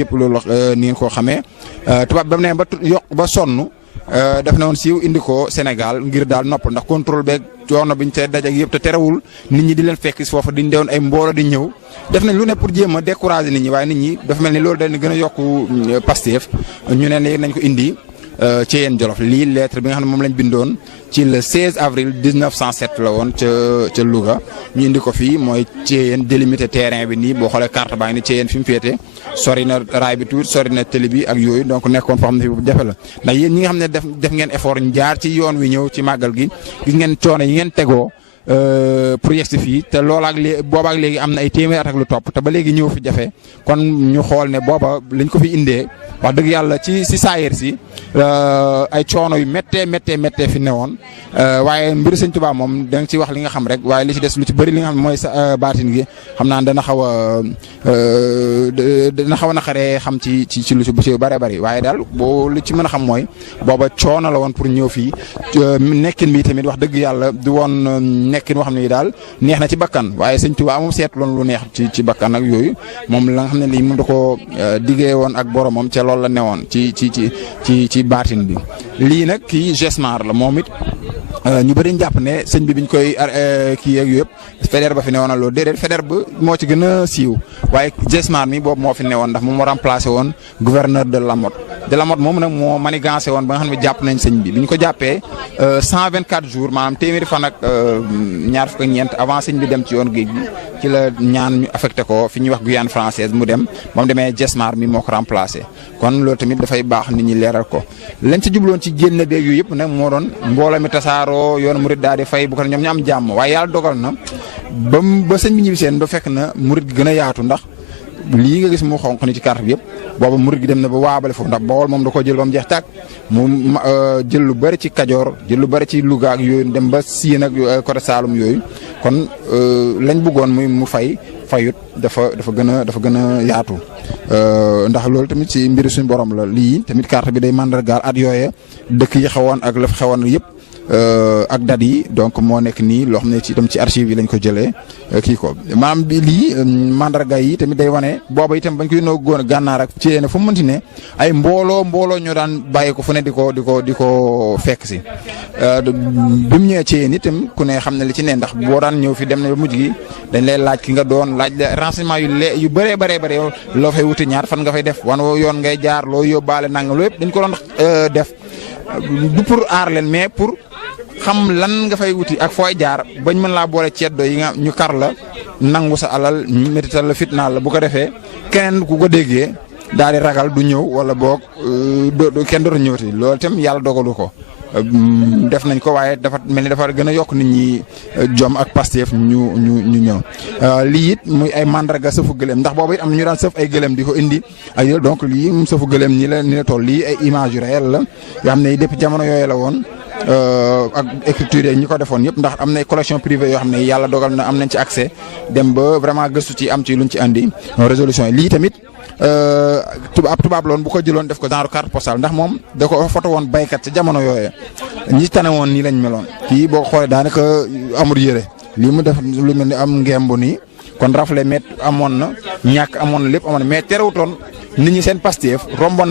yëpp loolu ni ngeen koo xamee tubaab ba mu ne ba yokk ba sonn def na woon siiw indi ko Sénégal ngir daal noppal ndax contrôle beeg coono biñ te daj ak yëpp te terewul nit ñi di leen fekk si foofu diñ deewoon ay mbooloo di ñëw def nañ lu ne pour jéem a décourager nit ñi waaye nit ñi dafa mel ni loolu dañ gën a yokk Pastef ñu ne léegi nañ ko indi ci yéen Jolof lii lettre bi nga xam ne moom lañ bindoon ci le 16 avril 1907 la woon ca Louga ñu indi ko fii mooy ci yéen délimité terrain bi nii boo xoolee carte baa ngi ni ci yéen fi mu féete sori na raay bi tuuti sori na télé bi ak yooyu donc nekkoon foo xam ne fi bu jafe la ndax yéen ñi nga xam ne def ngeen effort ñu jaar ci yoon wi ñëw ci màggal gi gis ngeen coono yi ngeen tegoo pour yegsi fii te loolaak léegi boobaak léegi am na ay téeméer at ak lu topp te ba léegi ñëw fi jafe kon ñu xool ne booba lañ ko fi indee wax dëgg yàlla ci saayir si ay coono yu méttee fi newoon waaye mbiru Sëñ Tuubaa moom da nga ci wax li nga xam rek waaye li ci des lu ci bëri li nga xam ne mooy baatin gi xam naa dana xaw a naqaree xam ci lu ci bu ci bëree bëri waaye daal boo li ci mën a xam mooy booba coono la woon pour ñëw fii nekkin bi tamit wax dëgg yàlla du woon nekkin boo xam ne daal neex na ci bakkan waaye Sëñ Tuubaa moom seet loon lu neex ci bakkan ak yooyu moom la nga xam ne lii moom da ko diggee woon ak boromam ca loolu la newoon ci baatin bi lii nag kii Gesmar la moom it ñu bëri jàpp ne sëñ bi biñ koy kii yeeg yëpp Faidherbe ba fi newoon loolu déedéet Faidherbe ba moo ci gën a siiw waaye Gesmar mi boobu moo fi newoon ndax moom moo remplacé woon gouverneur de Lamotte moom nag moo manigancé woon ba nga xam ne jàpp nañ sëñ bi ñu ko jàppee 124 jours maanaam téeméeri fan ak ñaar fukk ak ñeent avant sëñ bi dem ci yoon géej gi ci la ñaan ñu affecté ko fi ñuy wax Guyane française mu dem ba mu demee Gesmar mi moo ko remplacé kon loolu tamit dafay baax nit ñi leeral ko lañ ci jubloon ci génn beeg yu yëpp nag moo doon mbooloo mi tasaaroo yoon murid daal di fay bu ko ñoom ñu am jàmm waaye yàlla dogal na ba sëñ bi ñibbi seen ba fekk na murid gi gën a yaatu ndax lii nga gis mu xonq ni ci carte bi yëpp booba murid gi dem na ba waabale foofu ndax Bawol moom da koo jël ba mu jeex tàkk mu jël lu bëri ci Kajoor jël lu bëri ci Louga ak yooyu dem ba Siin ak côté Saalum yooyu kon lañ bëggoon mu fayut dafa gën a yaatu ndax loolu tamit ci mbiri suñu borom la lii tamit carte bi day mandargaal at yooye dëkk yi xewoon ak la fi xewoon yëpp ak dat yi donc moo nekk nii loo xam ne ci itam ci archive yi lañ ko jëlee kii ko maanaam bi lii mandarga yi tamit day wane booba itam bañ koy góon gànnaar ak ci yéen fu mu mënti ne ay mbooloo ñoo daan bàyyi ko fu ne di ko fekk si bi mu ñëwee ci yéen itam ku ne xam ne li ci ne ndax boo daan ñëw fi dem na ba mujj gi dañ lay laaj ki nga doon laaj la renseignement yu bëree loo fay wuti ñaar fan nga fay def wan yoon ngay jaar loo yóbbaale nangam loolu yëpp dañ ko doon def du pour aar leen mais pour xam lan nga fay wuti ak fooy jaar bañ mën laa boole ceddo yi nga ñu kar la nangu sa alal métital la fitnaal la bu ko defee keneen ku ko déggee daal di ragal du ñëw wala boog kenn dootu ñëwti loolu itam yàlla dogalu ko def nañ ko waaye dafa mel ni dafa gën a yokk nit ñi jom ak Pastef ñu ñëw lii it muy ay mandarga sëfu gëléem ndax boobu it am na ñu daan sëf ay gëléem di ko indi ak yooyu donc lii mu sëfu gëléem ni la toll lii ay image yu réel la yoo xam ne depuis jamono yooyu la woon ak écriture yi ñi ko defoon yëpp ndax am na collection privée yoo xam ne yàlla dogal na am nañ ci accès dem ba vraiment gëstu ci am ci luñ ci andi résolution yi lii tamit tubaab loon bu ko jëloon def ko genre carte postale ndax moom da ko photo woon baykat ci jamono yooyee ñi tane woon nii lañ meloon kii boo xoolee daanaka amul yére lii mu def lu mel ni am ngemb nii kon rafle met amoon na ñàkk amoon na lépp amoon na mais terewutoon nit ñi seen Pastef romboon